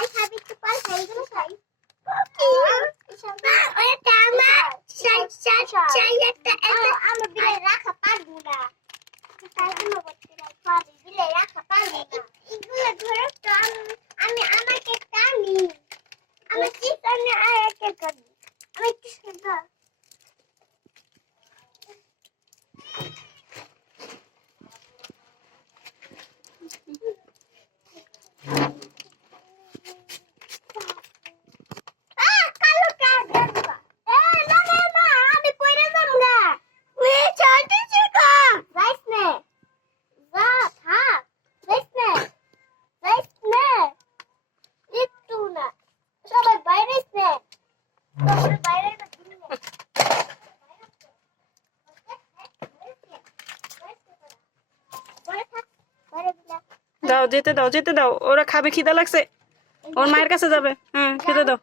পাই খাবি একটু পাই খাইগুলো খাই ওটা আমার চাই একটা আমি বিলে রাখা পারবো না তাই কোনো করতে নাই পারি বিলে রাখা পারবো না এগুলো ধরে তো আমি আমাকে টানি আমি চিকনে আর একটা করি আমি একটু শুধু দাও যেতে দাও ওরা খাবে খিদা লাগছে ওর মায়ের কাছে যাবে হ্যাঁ খেতে দাও